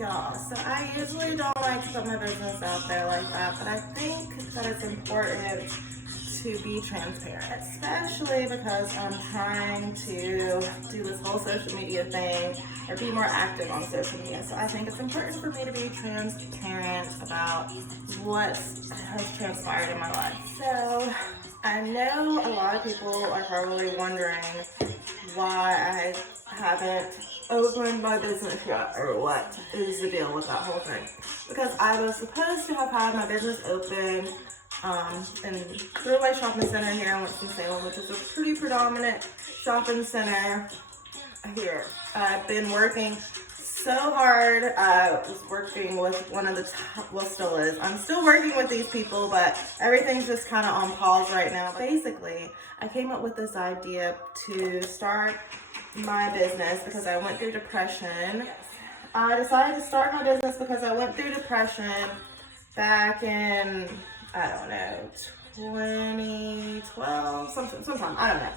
Y'all, so I usually don't like to put my business out there like that, but I think that it's important to be transparent, especially because I'm trying to do this whole social media thing or be more active on social media. So I think it's important for me to be transparent about what has transpired in my life. So I know a lot of people are probably wondering why I haven't opened my business yet, or what is the deal with that whole thing. Because I was supposed to have had my business open in Thruway Shopping Center here in Winston-Salem, which is a pretty predominant shopping center here. I've been working so hard. I was working with one of the top, well, still is. I'm still working with these people, but everything's just kind of on pause right now. Basically, I came up with this idea to start my business because I went through depression. I decided to start my business because I went through depression back in, I don't know, 2012, sometime, I don't know.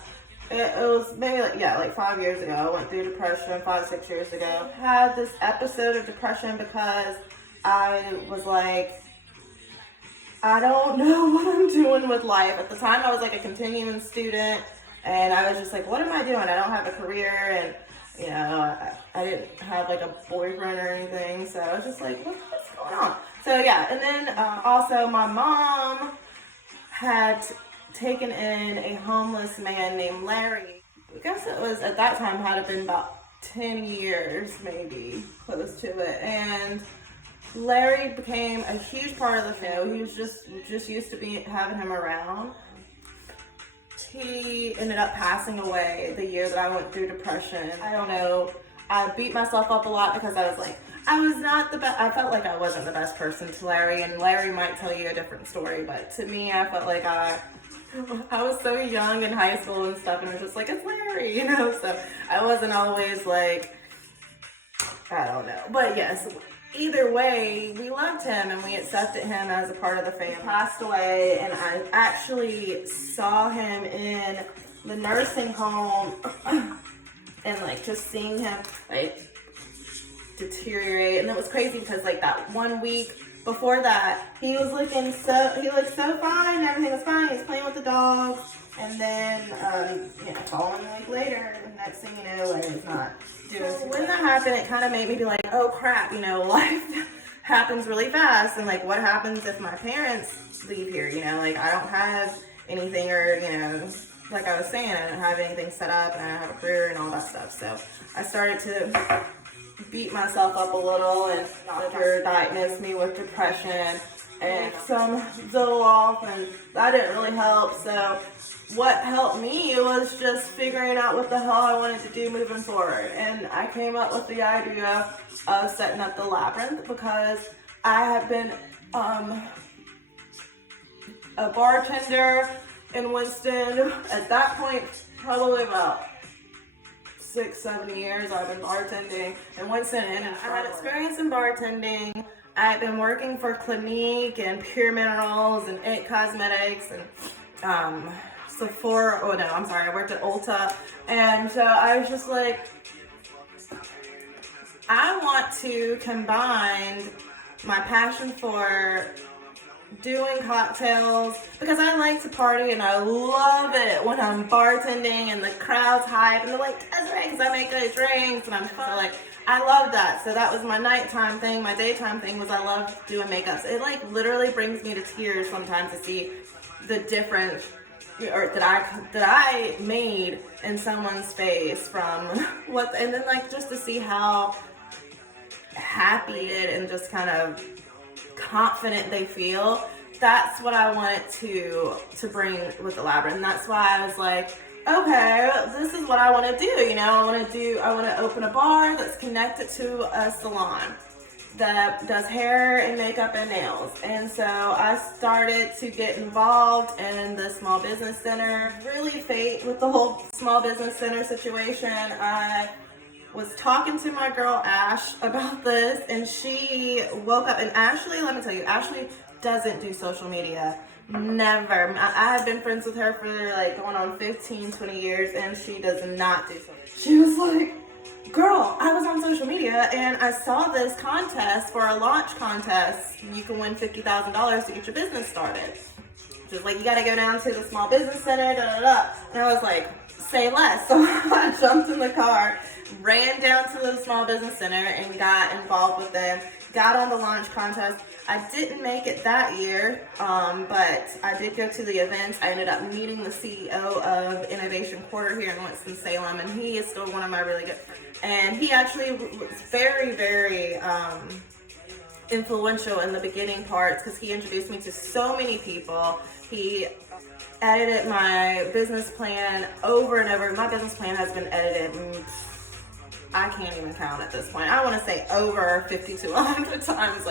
It was maybe like 5 years ago. I went through depression 5-6 years ago. Had this episode of depression because I was like, I don't know what I'm doing with life. At the time, I was like a continuing student, and I was just like, what am I doing? I don't have a career, and you know, I didn't have like a boyfriend or anything, so I was just like, what's going on? So yeah, and then also my mom had taken in a homeless man named Larry. I guess it was, at that time, had been about 10 years, maybe, close to it, and Larry became a huge part of the show. He was just used to having him around. He ended up passing away the year that I went through depression. I don't know. I beat myself up a lot because I was like, I was not the best. I felt like I wasn't the best person to Larry, and Larry might tell you a different story, but to me, I felt like I was so young in high school and stuff, and I was just like, it's Larry, you know? So I wasn't always like, I don't know. But yes, either way, we loved him and we accepted him as a part of the family. He passed away, and I actually saw him in the nursing home and like just seeing him like deteriorate. And it was crazy because like that 1 week before that, he looked so fine, everything was fine, he was playing with the dogs, and then, following a week later, the next thing you know, like, it's not doing so. When that happened, it kind of made me be like, oh crap, life happens really fast, and like, what happens if my parents leave here, like, I don't have anything, or, like I was saying, I don't have anything set up, and I don't have a career, and all that stuff, so I started to beat myself up a little, and the doctor diagnosed me with depression and some Zoloft, and that didn't really help. So what helped me was just figuring out what the hell I wanted to do moving forward, and I came up with the idea of setting up the Labyrinth because I had been a bartender in Winston at that point, probably about 6-7 years. I've been bartending in Winston, and I had experience in bartending. I've been working for Clinique and Pure Minerals and It Cosmetics and Sephora. Oh no, I'm sorry, I worked at Ulta. And so I was just like, I want to combine my passion for doing cocktails, because I like to party and I love it when I'm bartending and the crowd's hype and they're like, Desiree, because I make good drinks and I'm so like, I love that. So that was my nighttime thing. My daytime thing was I love doing makeups. It like literally brings me to tears sometimes to see the difference that I made in someone's face from what, and then like just to see how happy and just kind of confident they feel. That's what I wanted to bring with the Labyrinth, and that's why I was like, okay, this is what I want to do. I want to open a bar that's connected to a salon that does hair and makeup and nails. And so I started to get involved in the small business center. Really fate with the whole small business center situation. I was talking to my girl Ash about this, and she woke up, and Ashley, let me tell you, Ashley doesn't do social media. Never. I had been friends with her for like going on 15-20 years, and she does not do social media. She was like, girl, I was on social media and I saw this contest for a launch contest. You can win $50,000 to get your business started. Just like, you got to go down to the small business center, da da da. And I was like, say less. So I jumped in the car, ran down to the small business center and got involved with them. Got on the launch contest. I didn't make it that year, but I did go to the events. I ended up meeting the CEO of Innovation Quarter here in Winston-Salem, and he is still one of my really good friends. And he actually was very, very influential in the beginning parts because he introduced me to so many people. He edited my business plan over and over. My business plan has been edited, I can't even count at this point. I want to say over 50 to 100 times.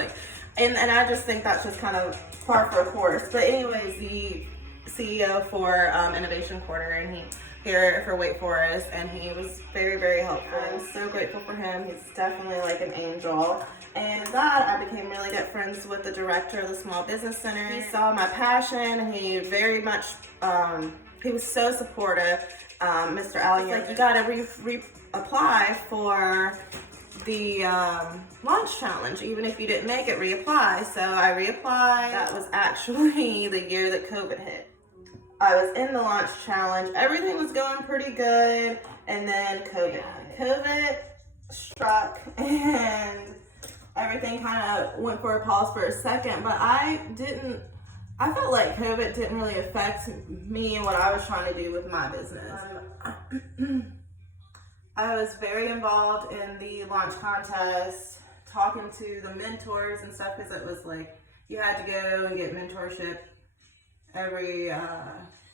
And I just think that's just kind of par for the course. But anyways, the CEO for Innovation Quarter, and he here for Wake Forest, and he was very, very helpful. I'm so grateful for him. He's definitely like an angel. And that, I became really good friends with the director of the Small Business Center. He saw my passion, and he very much, he was so supportive. Mr. Allen, like, you gotta reapply for the launch challenge. Even if you didn't make it, reapply. So I reapplied. That was actually the year that COVID hit. I was in the launch challenge. Everything was going pretty good. And then COVID struck, and everything kind of went for a pause for a second. But I felt like COVID didn't really affect me and what I was trying to do with my business. I was very involved in the launch contest, talking to the mentors and stuff, because it was like you had to go and get mentorship every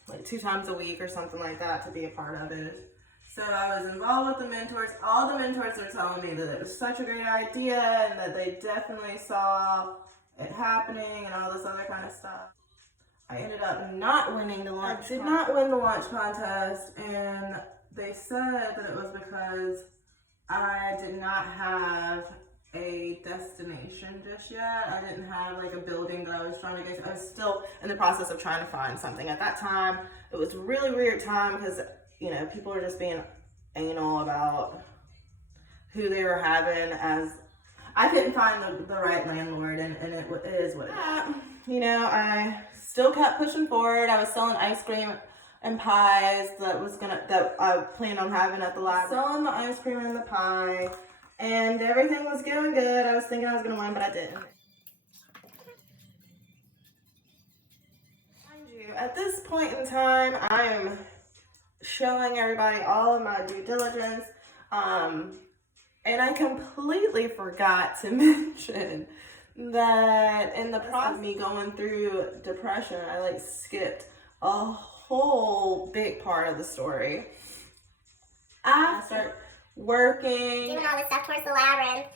like 2 times a week or something like that to be a part of it. So I was involved with the mentors. All the mentors were telling me that it was such a great idea and that they definitely saw it happening and all this other kind of stuff. I ended up not winning the launch. I did not win the launch contest, and they said that it was because I did not have a destination just yet. I didn't have like a building that I was trying to get to. I was still in the process of trying to find something. At that time, it was a really weird time because, you know, people were just being anal about who they were having. As I couldn't find the right landlord, and it is what it is. You know, I still kept pushing forward. I was selling ice cream and pies that I planned on having at the library. Selling the ice cream and the pie, and everything was going good. I was thinking I was gonna win, but I didn't. Mind you, at this point in time, I'm showing everybody all of my due diligence, and I completely forgot to mention that in the process of me going through depression, I like skipped a whole big part of the story. I started working, doing all this stuff towards the labyrinth.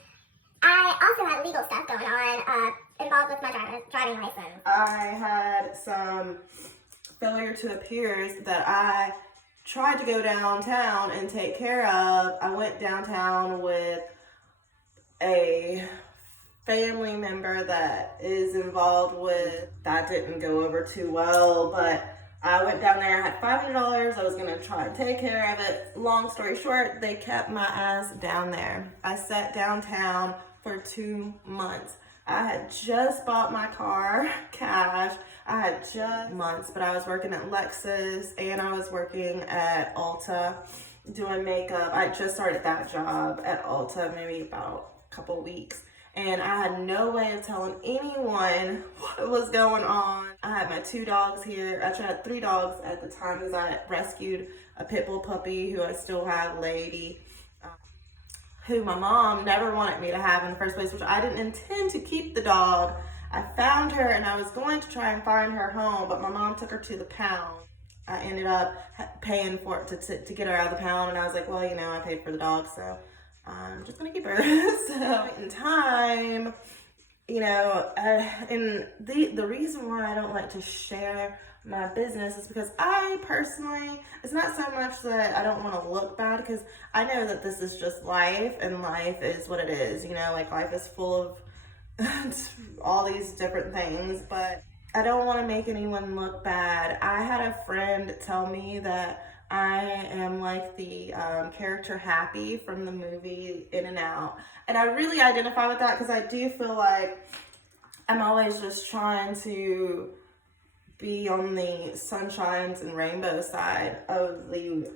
I also had legal stuff going on, involved with my driving license. I had some failure to appears that I tried to go downtown and take care of. I went downtown with a family member that is involved with, that didn't go over too well, but I went down there, I had $500, I was gonna try and take care of it. Long story short, they kept my ass down there. I sat downtown for 2 months. I had just bought my car cash. I had just months, but I was working at Lexus and I was working at Ulta doing makeup. I just started that job at Ulta maybe about a couple weeks. And I had no way of telling anyone what was going on. I had my 2 dogs here. Actually, I had 3 dogs at the time because I rescued a pit bull puppy who I still have, Lady, who my mom never wanted me to have in the first place, which I didn't intend to keep the dog. I found her and I was going to try and find her home, but my mom took her to the pound. I ended up paying for it to get her out of the pound, and I was like, well, you know, I paid for the dog, so I'm just gonna keep her. So in time, you know, and the reason why I don't like to share my business is because I personally, it's not so much that I don't want to look bad, because I know that this is just life, and life is what it is, you know, like life is full of all these different things, but I don't want to make anyone look bad. I had a friend tell me that I am like the character Happy from the movie In and Out. And I really identify with that because I do feel like I'm always just trying to be on the sunshines and rainbow side of the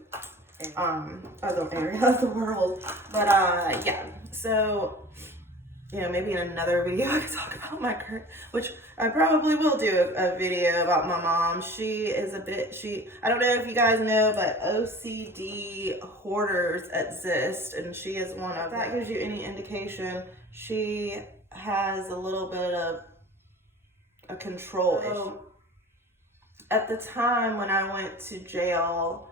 area of the world. But yeah, so maybe in another video I could talk about my current, which I probably will do a video about my mom. She is I don't know if you guys know, but OCD hoarders exist, and she is one of them. If that gives you any indication, she has a little bit of a control issue. At the time when I went to jail,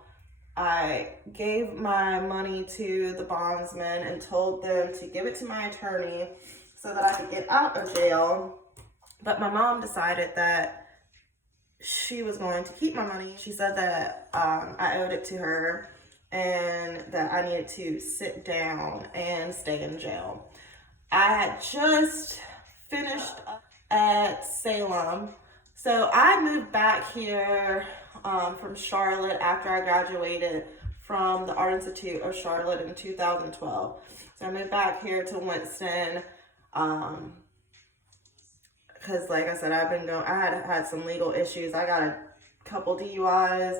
I gave my money to the bondsman and told them to give it to my attorney so that I could get out of jail. But my mom decided that she was going to keep my money. She said that I owed it to her and that I needed to sit down and stay in jail. I had just finished at Salem. So I moved back here from Charlotte after I graduated from the Art Institute of Charlotte in 2012. So I moved back here to Winston because, like I said, I had some legal issues. I got a couple DUIs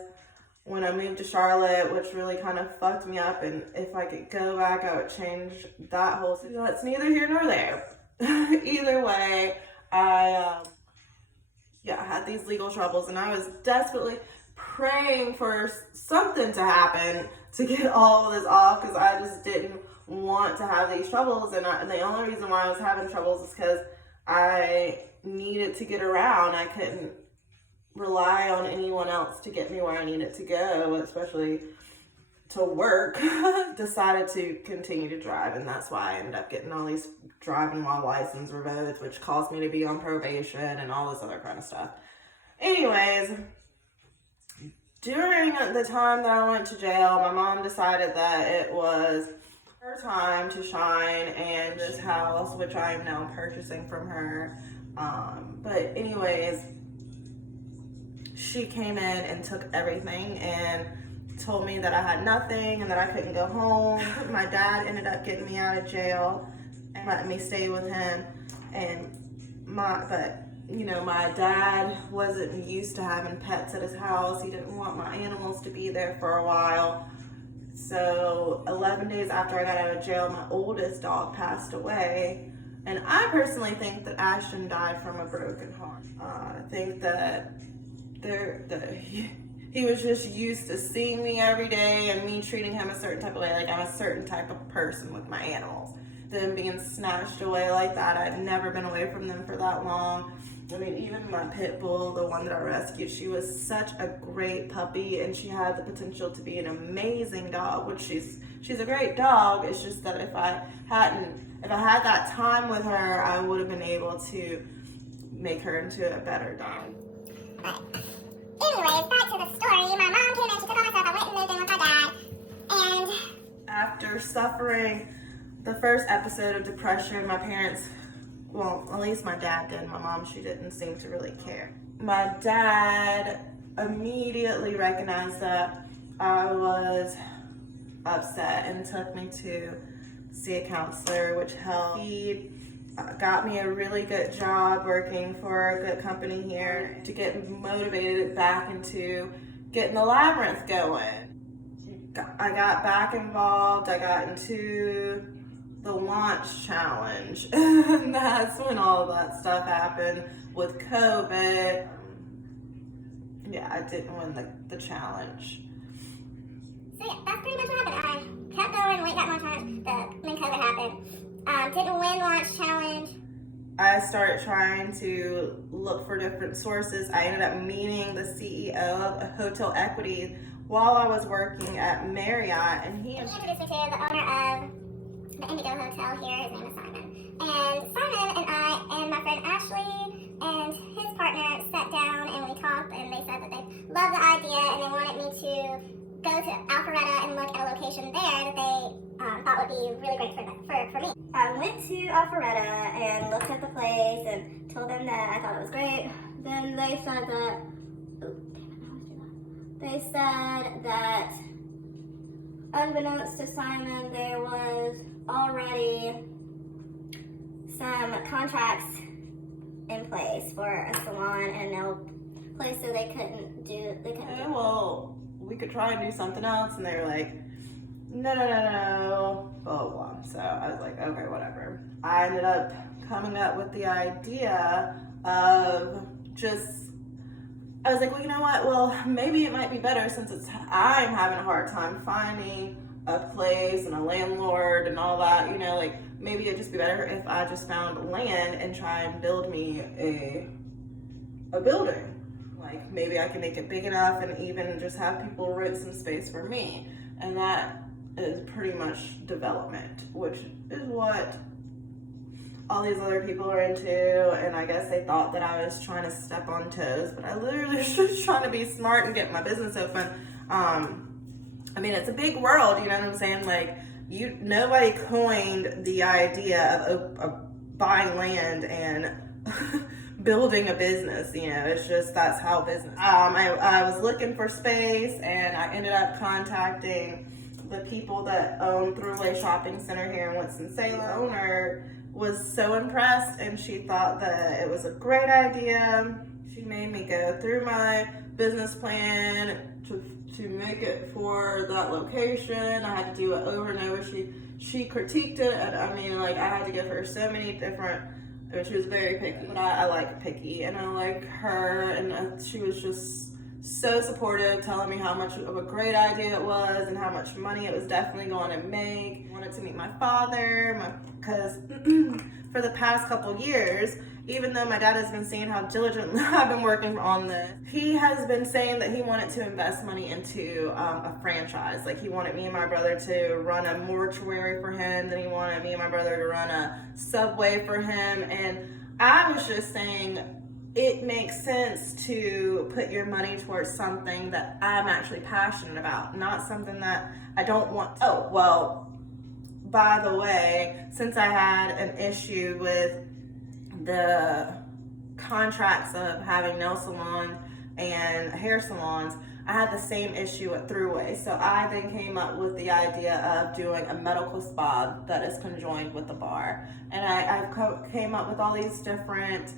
when I moved to Charlotte, which really kind of fucked me up. And if I could go back, I would change that whole situation. It's neither here nor there. Either way, I had these legal troubles, and I was desperately praying for something to happen to get all of this off because I just didn't want to have these troubles. And the only reason why I was having troubles is because I needed to get around. I couldn't rely on anyone else to get me where I needed to go, especially to work. Decided to continue to drive, and that's why I ended up getting all these driving while license revoked, which caused me to be on probation and all this other kind of stuff. Anyways, during the time that I went to jail, my mom decided that it was her time to shine, and this house, which I am now purchasing from her. But anyways, she came in and took everything and told me that I had nothing and that I couldn't go home. My dad ended up getting me out of jail and letting me stay with him. My dad wasn't used to having pets at his house. He didn't want my animals to be there for a while. So 11 days after I got out of jail, my oldest dog passed away. And I personally think that Ashton died from a broken heart. I think that he was just used to seeing me every day and me treating him a certain type of way, like I'm a certain type of person with my animals. Them being snatched away like that, I'd never been away from them for that long. I mean, even my pit bull, the one that I rescued, she was such a great puppy, and she had the potential to be an amazing dog, which she's a great dog. It's just that if I had that time with her, I would have been able to make her into a better dog. But anyways, back to the story. My mom came in, she took all my stuff, I went and moved in with my dad, and after suffering the first episode of depression, my parents, well, at least my dad did. My mom, she didn't seem to really care. My dad immediately recognized that I was upset and took me to see a counselor, which helped. He got me a really good job working for a good company here to get motivated back into getting the labyrinth going. I got back involved. I got into the launch challenge. And that's when all of that stuff happened with COVID. Yeah, I didn't win the challenge. so yeah, that's pretty much what happened. I kept going, went got launch challenge when COVID happened. Didn't win launch challenge. I started trying to look for different sources. I ended up meeting the CEO of Hotel Equity while I was working at Marriott, and he introduced me to the owner of the Indigo Hotel here. His name is Simon. And Simon and I and my friend Ashley and his partner sat down and we talked, and they said that they loved the idea and they wanted me to go to Alpharetta and look at a location there that they thought would be really great for me. I went to Alpharetta and looked at the place and told them that I thought it was great. Then they said that, They said that unbeknownst to Simon, there was already some contracts in place for a salon and no place, so they couldn't do. Okay, well, we could try and do something else, and they were like, no, blah, blah, blah. So I was like, okay, whatever. I ended up coming up with the idea of I was like, well, you know what? Well, maybe it might be better since I'm having a hard time finding a place and a landlord and all that, you know, like maybe it'd just be better if I just found land and try and build me a building. Like maybe I can make it big enough and even just have people rent some space for me. And that is pretty much development, which is what all these other people are into, and I guess they thought that I was trying to step on toes, but I literally was just trying to be smart and get my business open. I mean, it's a big world, you know what I'm saying? Like, nobody coined the idea of buying land and building a business, you know, it's just, that's how business. I was looking for space, and I ended up contacting the people that own Thruway Shopping Center here in Winston-Salem. The owner was so impressed, and she thought that it was a great idea. She made me go through my business plan to make it for that location. I had to do it over and over. She critiqued it, and I mean, like, I had to give her so many different, I mean, she was very picky, but I like picky, and I like her, and she was just so supportive, telling me how much of a great idea it was and how much money it was definitely going to make. I wanted to meet my father, because for the past couple years, even though my dad has been seeing how diligently I've been working on this, he has been saying that he wanted to invest money into a franchise. Like, he wanted me and my brother to run a mortuary for him, then he wanted me and my brother to run a Subway for him, and I was just saying, it makes sense to put your money towards something that I'm actually passionate about, not something that I don't want. Oh, well, by the way, since I had an issue with the contracts of having nail salons and hair salons, I had the same issue at Thruway. So I then came up with the idea of doing a medical spa that is conjoined with the bar. And I came up with all these different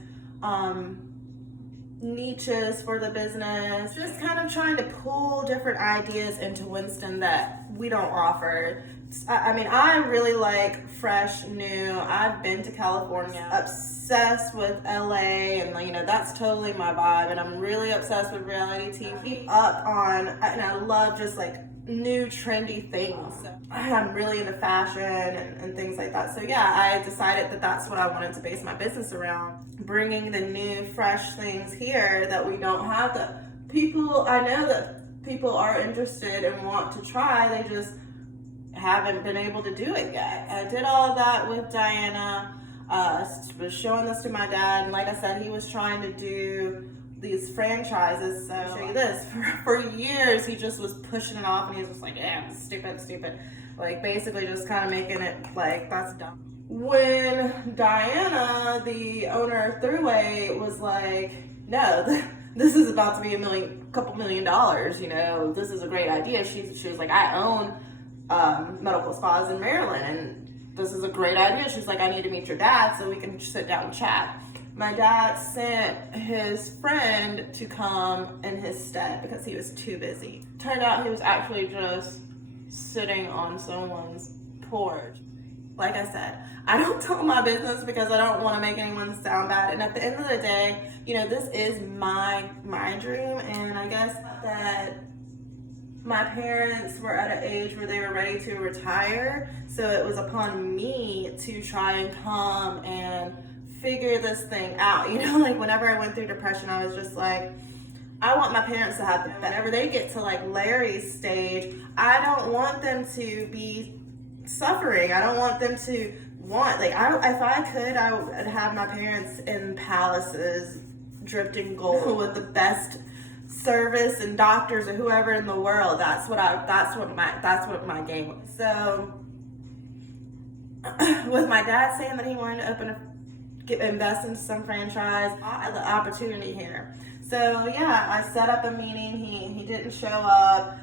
niches for the business, just kind of trying to pull different ideas into Winston that we don't offer. I mean, I really like fresh, new. I've been to California, obsessed with LA, and, you know, that's totally my vibe, and I'm really obsessed with reality TV. Keep up on, and I love just like new trendy things. So I'm really into fashion and things like that. So yeah, I decided that that's what I wanted to base my business around, bringing the new fresh things here that we don't have. That people, I know that people are interested and want to try, they just haven't been able to do it yet. I did all of that with Diana, was showing this to my dad, and like I said, he was trying to do these franchises. So I'll show you this. For years, he just was pushing it off, and he was just like, yeah, stupid. Like, basically just kind of making it like, that's dumb. When Diana, the owner of Thruway, was like, no, this is about to be couple $1 million, you know, this is a great idea. She was like, I own medical spas in Maryland, and this is a great idea. She's like, I need to meet your dad so we can sit down and chat. My dad sent his friend to come in his stead because he was too busy. Turned out he was actually just sitting on someone's porch. Like I said, I don't tell my business because I don't want to make anyone sound bad. And at the end of the day, you know, this is my dream. And I guess that my parents were at an age where they were ready to retire. So it was upon me to try and come and figure this thing out. You know, like whenever I went through depression, I was just like, I want my parents to have that. Whenever they get to like Larry's stage, I don't want them to be suffering. I don't want them to want, like, if I could, I would have my parents in palaces dripped in gold with the best service and doctors or whoever in the world. That's what my game was. So with my dad saying that he wanted to open invest in some franchise. I had the opportunity here. So yeah, I set up a meeting. He didn't show up.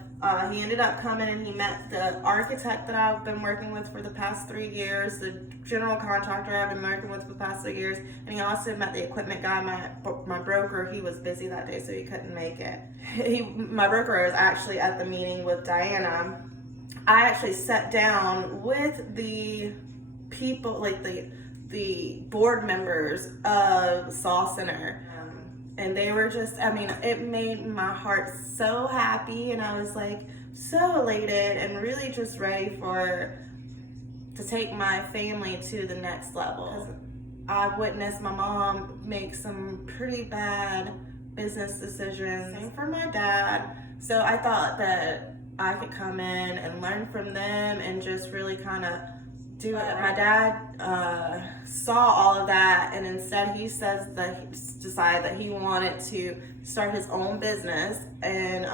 He ended up coming and he met the architect that I've been working with for the past 3 years, the general contractor I've been working with for the past 3 years, and he also met the equipment guy, my broker. He was busy that day, so he couldn't make it. My broker was actually at the meeting with Diana. I actually sat down with the people, like the board members of Saw Center. And they were just, I mean, it made my heart so happy, and I was like so elated and really just ready to take my family to the next level. I witnessed my mom make some pretty bad business decisions. Same for my dad. So I thought that I could come in and learn from them and just really kind of do it. My dad saw all of that, and instead he says that he decided that he wanted to start his own business and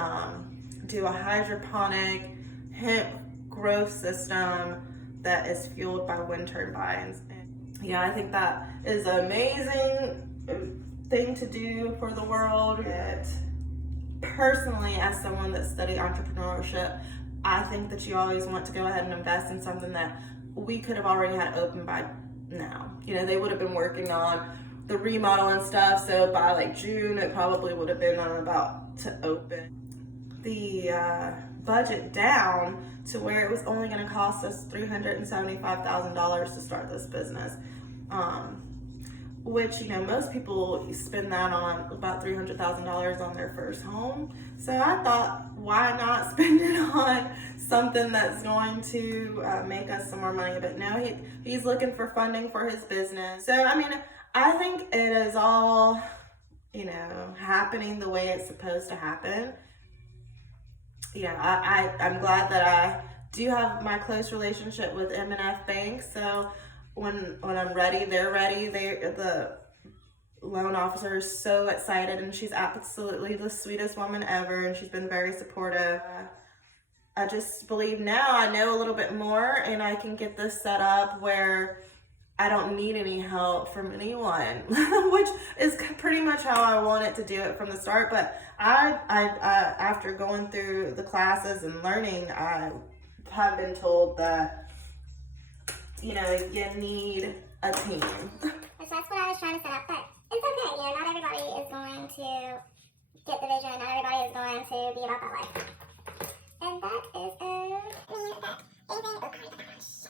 do a hydroponic hemp growth system that is fueled by wind turbines. And yeah, I think that is an amazing thing to do for the world. Personally, as someone that studied entrepreneurship, I think that you always want to go ahead and invest in something that we could have already had open by now. You know, they would have been working on the remodel and stuff, so by like June it probably would have been about to open. The budget down to where it was only going to cost us $375,000 to start this business, which, you know, most people spend that on about $300,000 on their first home. So I thought, why not spend it on something that's going to make us some more money? But no, he's looking for funding for his business. So, I mean, I think it is all, you know, happening the way it's supposed to happen. Yeah, I'm glad that I do have my close relationship with M&F Bank. So when I'm ready, they're ready. The loan officer is so excited, and she's absolutely the sweetest woman ever, and she's been very supportive. I just believe now I know a little bit more, and I can get this set up where I don't need any help from anyone, which is pretty much how I wanted to do it from the start. But I after going through the classes and learning, I have been told that, you know, you need a team. So that's what I was trying to set up, but it's okay, you know, not everybody is going to get the vision, not everybody is going to be about that life. And that is means that anything, oh my gosh.